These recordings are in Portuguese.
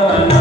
감사합니다.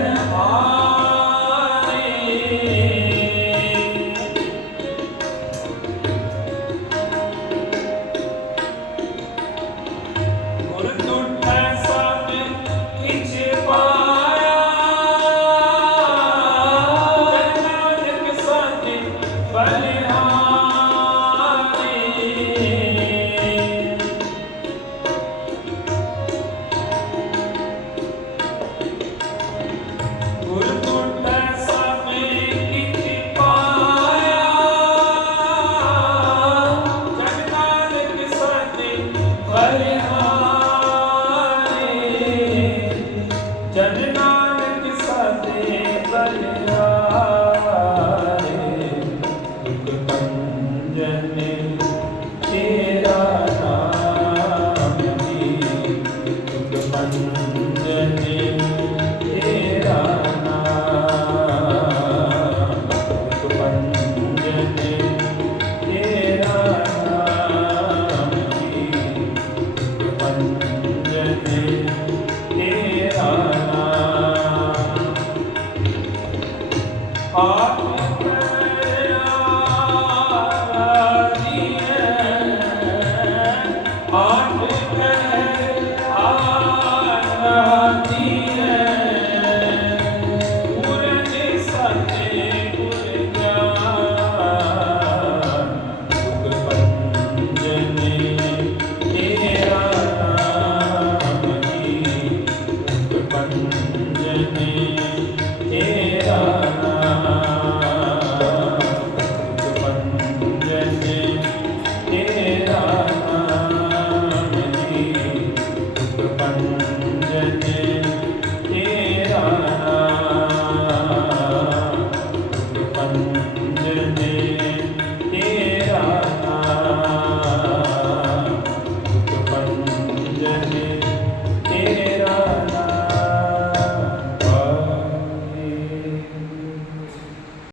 ਜਨ